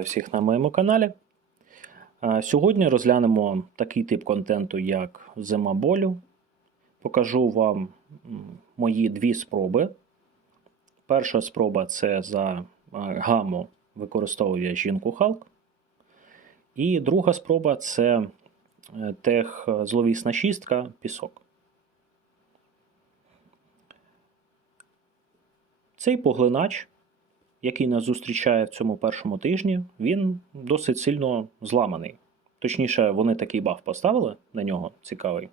всіх на моєму каналі. Сьогодні розглянемо такий тип контенту, як зима болю. Покажу вам мої дві спроби. Перша спроба це за гаму використовує жінку Халк. І друга спроба це е, тех е, зловісна шістка пісок. Цей поглинач який нас зустрічає в цьому першому тижні, він досить сильно зламаний. Точніше, вони такий баф поставили на нього цікавий.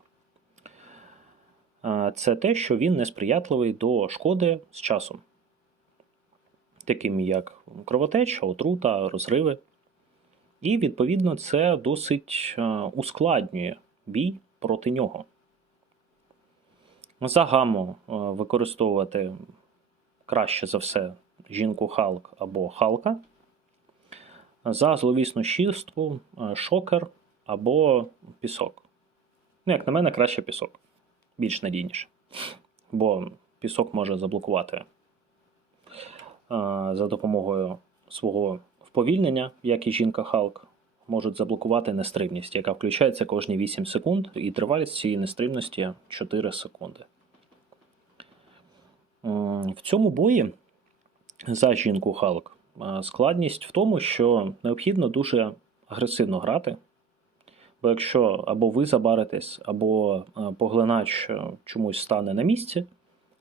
Це те, що він несприятливий до шкоди з часом, таким як кровотеча, отрута, розриви. І, відповідно, це досить ускладнює бій проти нього. За гаму використовувати краще за все жінку Халк або Халка. За зловісну шістку е, шокер або пісок. Ну, як на мене, краще пісок. Більш надійніше. Бо пісок може заблокувати е, за допомогою свого вповільнення, як і жінка Халк, можуть заблокувати нестримність, яка включається кожні 8 секунд, і тривалість цієї нестримності 4 секунди. В цьому бої за жінку Халк. Складність в тому, що необхідно дуже агресивно грати. Бо якщо або ви забаритесь, або е, поглинач е, чомусь стане на місці,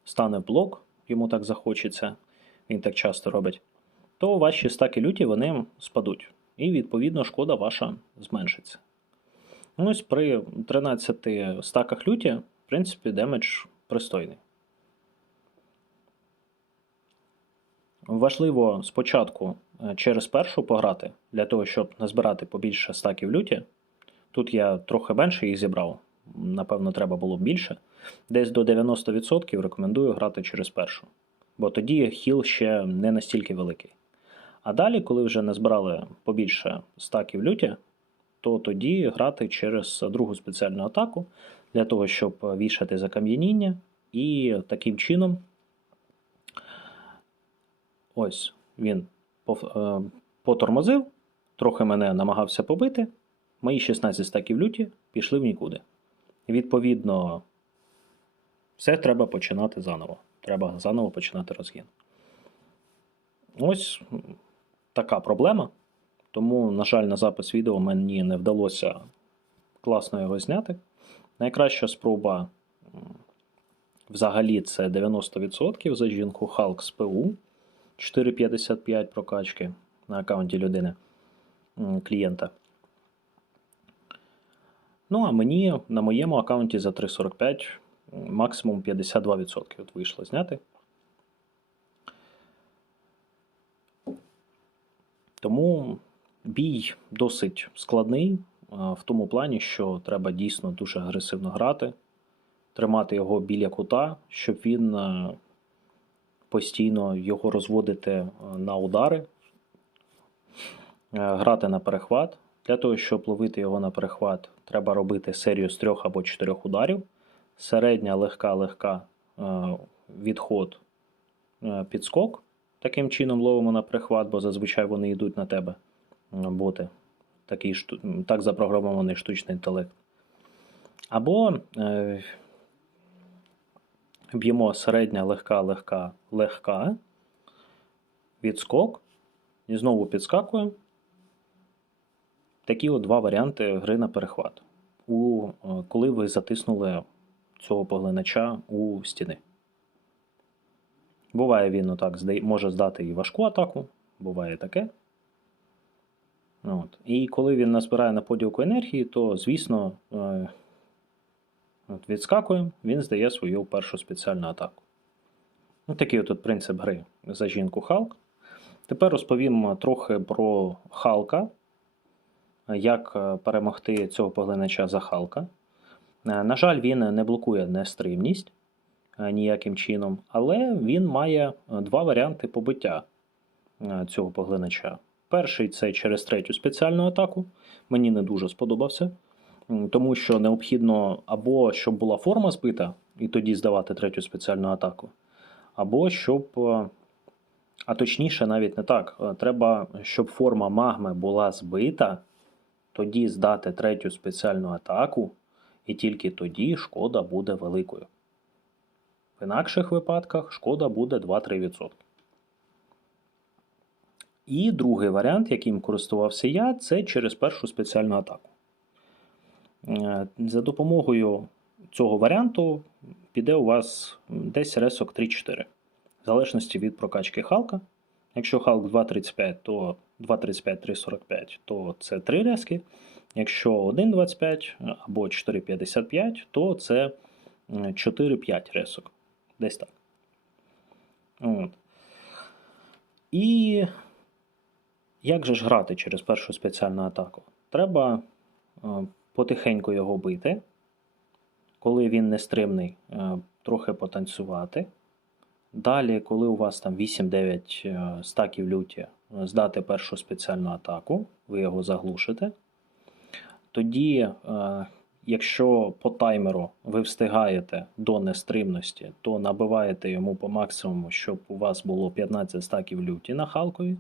стане блок, йому так захочеться, він так часто робить, то ваші стаки люті вони спадуть. І, відповідно, шкода ваша зменшиться. Ось при 13 стаках люті, в принципі, демедж пристойний. Важливо спочатку е, через першу пограти, для того, щоб назбирати побільше стаків люті. Тут я трохи менше їх зібрав, напевно, треба було більше. Десь до 90% рекомендую грати через першу, бо тоді хіл ще не настільки великий. А далі, коли вже назбирали побільше стаків люті, то тоді грати через другу спеціальну атаку, для того, щоб вішати закам'яніння, і таким чином. Ось він е, потормозив, трохи мене намагався побити. Мої 16 стаків люті пішли в нікуди. Відповідно, все треба починати заново. Треба заново починати розгін. Ось така проблема. Тому, на жаль, на запис відео мені не вдалося класно його зняти. Найкраща спроба взагалі це 90% за жінку Халк з ПУ. 4,55 прокачки на аккаунті людини клієнта. Ну, а мені на моєму аккаунті за 3,45 максимум 52% от вийшло зняти. Тому бій досить складний в тому плані, що треба дійсно дуже агресивно грати, тримати його біля кута, щоб він а, постійно його розводити е, на удари, е, грати на перехват. Для того, щоб ловити його на перехват, треба робити серію з трьох або чотирьох ударів. Середня, легка, легка е, відход, підскок. Таким чином ловимо на перехват, бо зазвичай вони йдуть на тебе, боти. Такий, так запрограмований штучний інтелект. Або б'ємо середня, легка, легка, легка. Відскок. І знову підскакуємо. Такі от два варіанти гри на перехват. У, е, коли ви затиснули цього поглинача у стіни. Буває він отак може здати і важку атаку, буває таке. От. І коли він назбирає на поділку енергії, то, звісно, е, От відскакуємо, він здає свою першу спеціальну атаку. Ну, такий от принцип гри за жінку Халк. Тепер розповім трохи про Халка, як е, перемогти цього поглинача за Халка. Е, На жаль, він не блокує нестримність е, ніяким чином, але він має два варіанти побиття цього поглинача. Перший це через третю спеціальну атаку. Мені не дуже сподобався. Тому що необхідно або щоб була форма збита, і тоді здавати третю спеціальну атаку, або щоб е, А точніше, навіть не так. Е, Треба, щоб форма магми була збита, тоді здати третю спеціальну атаку, і тільки тоді шкода буде великою. В інакших випадках шкода буде 2-3%. І другий варіант, яким користувався я, це через першу спеціальну атаку. Е, За допомогою цього варіанту піде у вас десь ресок 3-4. В залежності від прокачки Халка. Якщо Халк 2.35, то 2.35-3.45, то це 3 рески. Якщо 1.25 або 4.55, то це е, 4-5 ресок. Десь так. От. І як же ж грати через першу спеціальну атаку? Треба е, потихеньку його бити. Коли він нестримний, е, трохи потанцювати. Далі, коли у вас там 8-9 е, стаків люті, е, здати першу спеціальну атаку, ви його заглушите. Тоді, якщо по таймеру ви встигаєте до нестримності, то набиваєте йому по максимуму, щоб у вас було 15 стаків люті на Халкові.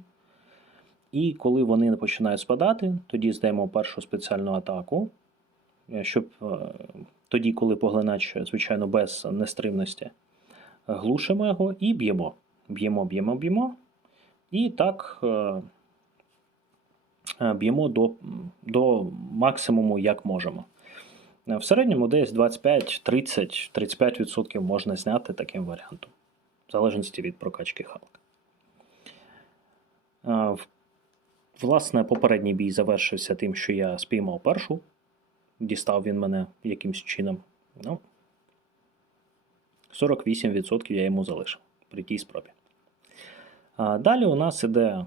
І коли вони починають спадати, тоді здаємо першу спеціальну атаку, щоб е, тоді, коли поглинач, звичайно, без нестримності, глушимо його і б'ємо. Б'ємо, б'ємо, б'ємо. І так е, е, б'ємо до, до максимуму, як можемо. Е, В середньому десь 25, 30, 35% можна зняти таким варіантом, в залежності від прокачки Халка. Е, Власне, попередній бій завершився тим, що я спіймав першу. Дістав він мене якимсь чином. Ну, 48% я йому залишив при тій спробі. А далі у нас іде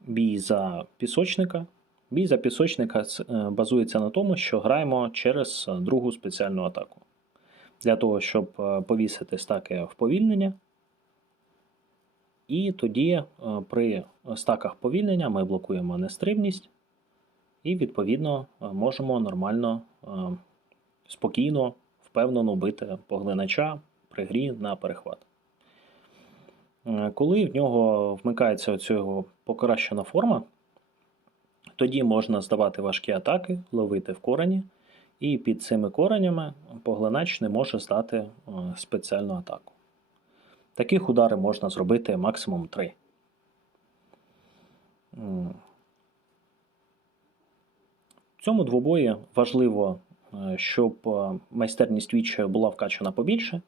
бій за пісочника. Бій за пісочника е, базується на тому, що граємо через другу спеціальну атаку. Для того, щоб е, повісити стаки вповільнення. І тоді е, при стаках повільнення ми блокуємо нестримність і, відповідно, е, можемо нормально, е, спокійно, впевнено бити поглинача при грі на перехват. Е, Коли в нього вмикається оцього покращена форма, тоді можна здавати важкі атаки, ловити в корені, і під цими коренями поглинач не може здати спеціальну атаку. Таких ударів можна зробити максимум 3. Цьому двобої важливо, е, щоб е, майстерність відчаю була вкачана побільше,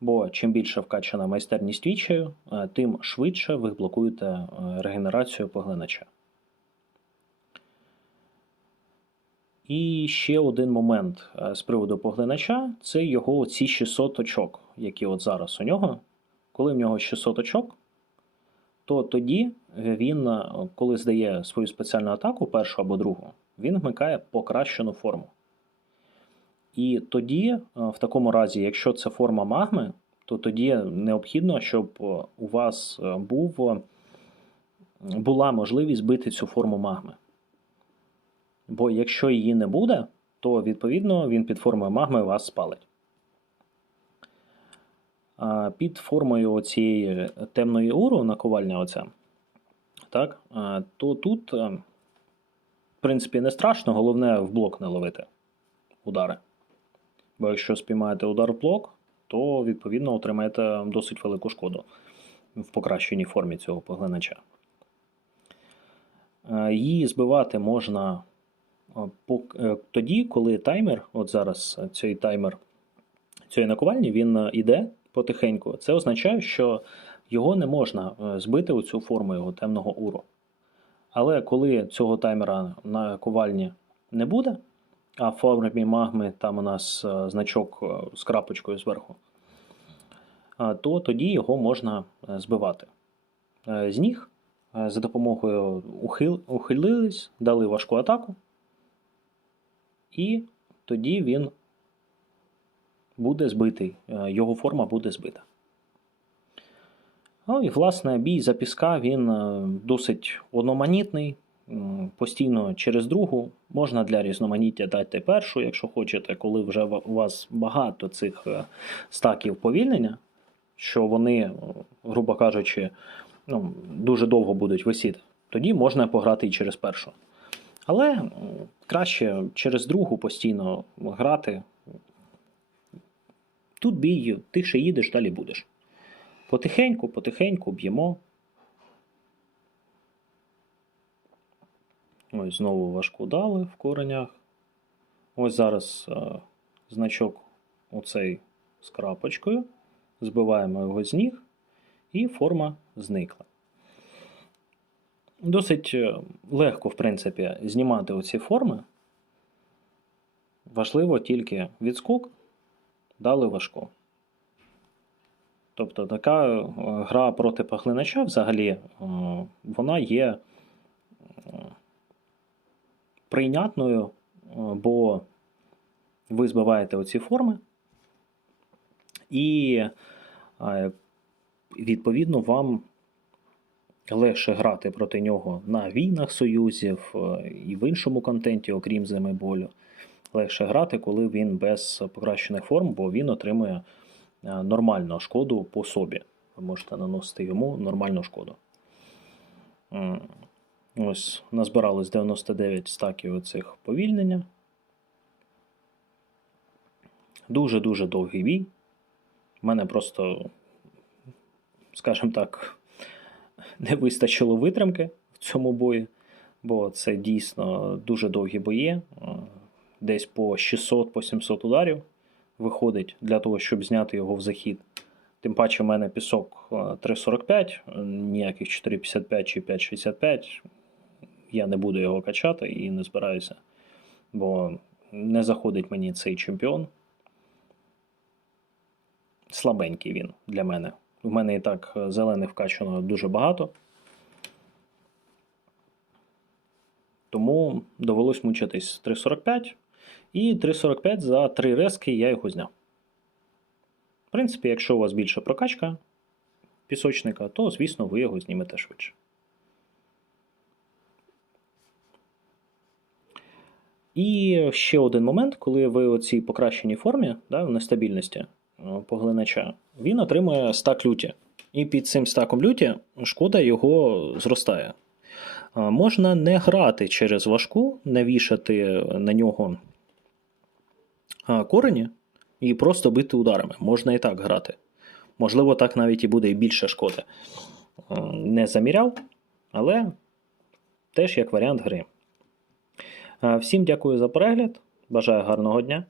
бо чим більше вкачана майстерність відчаю, е, тим швидше ви блокуєте регенерацію поглинача. І ще один момент з приводу поглинача це його ці 600 очок, які от зараз у нього. Коли в нього 600 очок, то тоді він, коли здає свою спеціальну атаку, першу або другу, він вмикає покращену форму. І тоді, е, в такому разі, якщо це форма магми, то тоді необхідно, щоб е, у вас е, був, була можливість бити цю форму магми. Бо якщо її не буде, то відповідно він під формою магми вас спалить. Під формою цієї темної уру, наковальня оця, так, то тут, в принципі, не страшно, головне в блок не ловити удари. Бо якщо спіймаєте удар в блок, то відповідно отримаєте досить велику шкоду в покращеній формі цього поглинача. Е, Її збивати можна е, е, тоді, коли таймер, от зараз цей таймер цієї наковальні, він іде потихеньку. Це означає, що його не можна збити у цю форму його темного уру. Але коли цього таймера на ковальні не буде, а в формі магми там у нас е, значок е, з крапочкою зверху, то тоді його можна е, збивати. Е, З ніг е, за допомогою ухил, ухилились, дали важку атаку, і тоді він буде збитий, е, його форма буде збита. Ну і власне бій за піска він е, досить одноманітний, постійно через другу. Можна для різноманіття дати першу, якщо хочете, коли вже у вас багато цих е, стаків повільнення, що вони, е, грубо кажучи, ну, дуже довго будуть висіти, тоді можна пограти і через першу. Але краще через другу постійно грати. Тут бій, тише їдеш, далі будеш. Потихеньку, потихеньку б'ємо. Ось знову важку дали в коренях. Ось зараз е, значок оцей з крапочкою. Збиваємо його з ніг, і форма зникла. Досить е, легко, в принципі, знімати оці форми. Важливо тільки відскок, дали важко. Тобто така е, гра проти поглинача взагалі е, вона є е, прийнятною, бо ви збиваєте оці форми, і відповідно вам легше грати проти нього на війнах союзів і в іншому контенті, окрім зими болю. Легше грати, коли він без покращених форм, бо він отримує нормальну шкоду по собі. Ви можете наносити йому нормальну шкоду. Ось, назбиралось 99 стаків оцих повільнення. Дуже-дуже довгий бій. У мене просто, скажімо так, не вистачило витримки в цьому бої, бо це дійсно дуже довгі бої. Е, Десь по 600 по 700 ударів виходить для того, щоб зняти його в захід. Тим паче, в мене пісок е, 3,45, е, ніяких 4,55 чи 5,65. Я не буду його качати і не збираюся, бо не заходить мені цей чемпіон. Слабенький він для мене. У мене і так е, зелених вкачано дуже багато. Тому довелось мучитись 3,45. І 3,45 за 3 резки я його зняв. В принципі, якщо у вас більша прокачка пісочника, то, звісно, ви його знімете швидше. І ще один момент, коли ви у цій покращеній формі, да, в нестабільності е, поглинача, він отримує стак люті. І під цим стаком люті шкода його зростає. Можна не грати через важку, не вішати на нього корені і просто бити ударами. Можна і так грати. Можливо, так навіть і буде і більше шкоди. Не заміряв, але теж як варіант гри. Всім дякую за перегляд. Бажаю гарного дня.